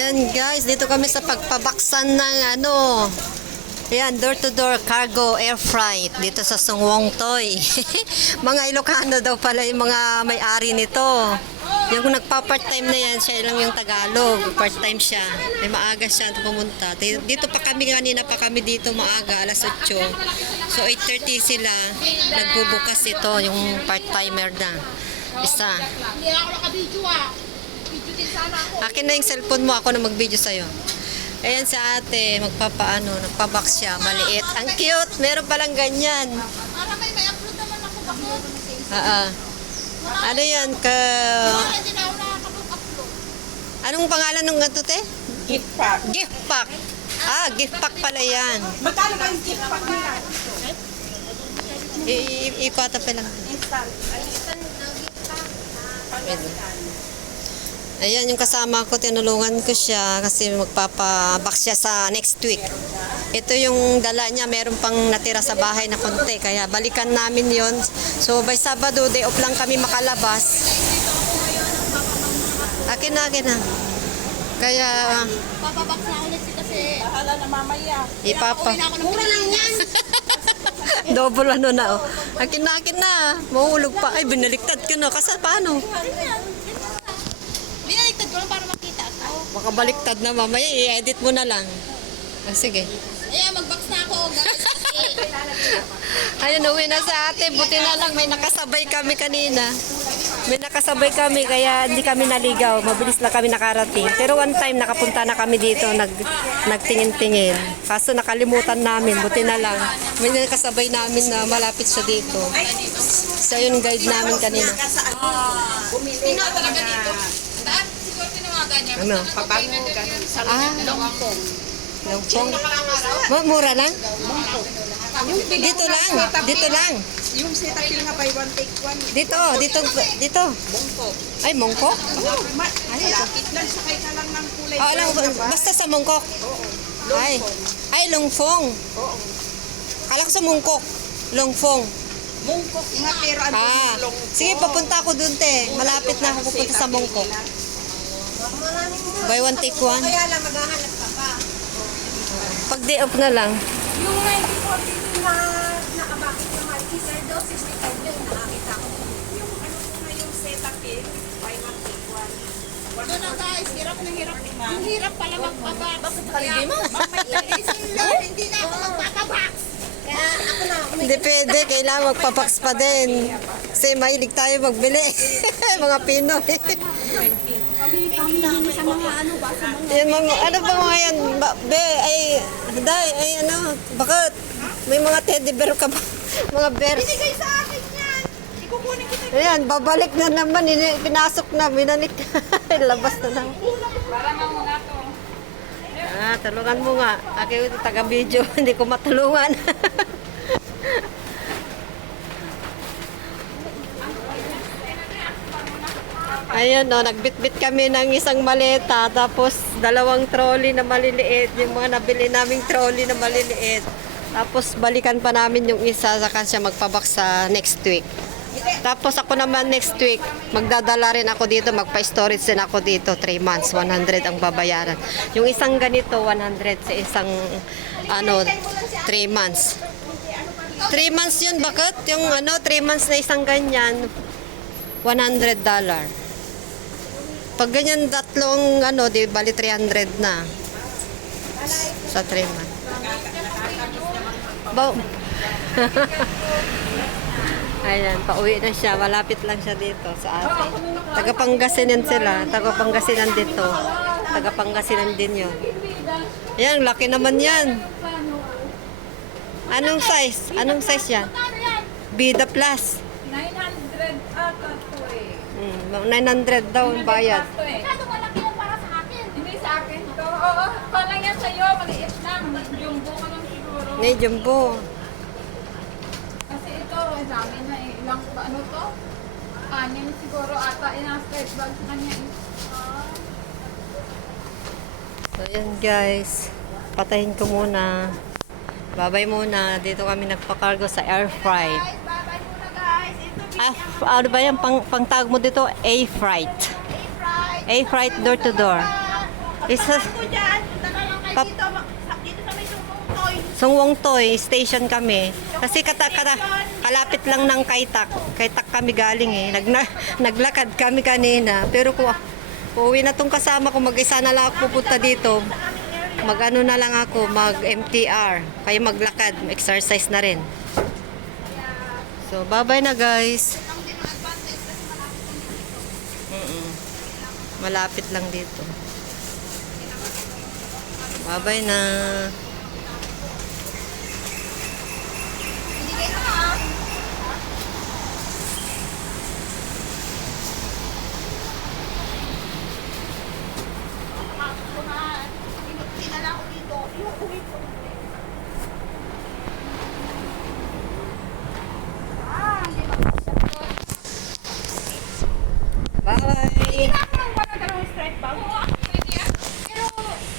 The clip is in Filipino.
Ayan guys, dito kami sa pagpabaksan ng ano. Ayan, door-to-door cargo air freight dito sa Sungwong Toy. Mga Ilocano daw pala yung mga may-ari nito. Yung nagpa-part-time na yan, siya lang yung Tagalog. Part-time siya. May maaga siya pumunta. Dito pa kami, kanina pa kami dito maaga, alas 8. So 8:30 sila, nagbubukas ito, yung part-timer na. Isa. Hindi ako naka-video Video din sana ako. Akin na yung cellphone mo, ako na mag-video sa'yo. Ayan si ate, nagpa-box siya, maliit. Ang cute, meron palang ganyan. Para may upload naman ako bakit? Ano yan, Hindi na ako nakakapag-upload. anong pangalan ng ganito, te? Gift pack. Gift pack. Gift pack pala yan. Magkano ba yung gift pack nila? Ikwata pa lang. Instant. Ayan, yung kasama ko, tinulungan ko siya kasi magpapabox siya sa next week. Ito yung dala niya, meron pang natira sa bahay na konti, kaya balikan namin yon. So, by Sabado, day off lang kami makalabas. Akin na. Kaya, Papabox na ulit kasi Bahala na mamaya. ipapa. uwi na ako ng mura lang yan. Double ano na, oh. Akin na. Mahulog pa. Ay, binaliktad ko na. Kasi paano? Binaligtad ko lang para makita ako. Baka baliktad na mamaya, i-edit mo na lang. Sige. Ayan, mag-box na ako guys. Ayun, uwi na sa ate. Buti na lang, may nakasabay kami kanina. Kaya hindi kami naligaw. Mabilis lang kami nakarating. Pero one time, nakapunta na kami dito, nagtingin-tingin. Kaso nakalimutan namin. Buti na lang. May nakasabay namin na malapit siya dito. Siya yung guide namin kanina. Tingnan talaga dito. Dahil siguro tinawagan niya. Ano? Pabango, ganun. Sa longpong. Longpong. Mura lang? Dito lang. Yung Cetaphil nga by one take one. Dito. Bongko. Ay, Mongkok? Lapit lang, sakay ka lang ng kulay. Basta sa Mongkok. Oo. Ay, Longfong. Oo. Kala ko sa Mongkok. Longfong. Mongkok nga pero ano yung longpong. Sige, papunta ako dun, te. Malapit na ako pupunta sa Mongkok. Buy one, take one. Kaya lang maghahanap ka pa. Pag day off na lang. Yung 1942 na nakabakit ng Malteser daw, 65 yung nakakita ko. Yung ano ko na yung Cetaphil, by one take one. Ito na guys, hirap na hirap. Ang hirap pala magpabox. Bakit Hindi mo? Hindi na ako magpapabox. Kaya ako na. Depende, kailangan magpapax pa din. Kasi mahilig tayo magbili. Mga Pinoy. Pamili sa mga ano ba? Sa mga Yan mga, ano ba mga yan? Bakit? May mga teddy bear ka ba? Mga bears. Bigay sa akin yan. Ikukunin kita. Ayan, babalik na naman. Pinasok na, binalik. Labas na lang. Para mang mga to. Tulungan mo nga. Ako yung taga-video, hindi ko matulungan. Ayun, nagbitbit kami ng isang maleta, tapos dalawang trolley na maliliit, yung mga nabili naming trolley na maliliit. Tapos balikan pa namin yung isa, saka siya magpabak sa next week. Tapos ako naman next week, magdadala rin ako dito, magpa-storage din ako dito, 3 months, 100 ang babayaran. Yung isang ganito, 100 sa isang, 3 months. 3 months yun, bakit? Yung 3 months na isang ganyan, $100. Pag ganyan tatlong, di bali 300 na. Sa 3 months. Ayan, pauwi na siya. Malapit lang siya dito sa ate. Taga-Pangasinan sila. Taga-Pangasinan dito. Taga-Pangasinan din yun. Ayan, laki naman yan. Anong size? Anong size yan? Bida Plus. 900 ata to eh. 900 daw ang bayad. Masyado malaki yung para sa akin. Hindi sa akin to. Oo, parang yan sa'yo, maliit lang. Jumbo ko lang siguro. May jumbo. Kasi ito, dami na eh. Ilang, ano to? Anim siguro ata. Ina-stretch bag sa kanya eh. So, yan guys. Patayin ko muna. Babay muna. Dito kami nagpa-cargo sa air freight. Guys, bye-bye muna guys. Ito, Ano ba yan? Pang tawag mo dito? A-freight. A-Fry. A-freight door to door. Isa, Ko dyan, punta na lang kayo Pap- dito, dito sa may Sungkong Toy. Sungwong Toy Station kami. Kasi kalapit lang ng Kaitak. Kaitak kami galing eh. Naglakad kami kanina. Pero kung uuwi na tong kasama ko, mag-isa na lang ako pupunta dito. Mag-ano na lang ako, mag-MTR. Kaya maglakad, exercise na rin. So, bye-bye na guys. Malapit lang dito. Bye-bye na.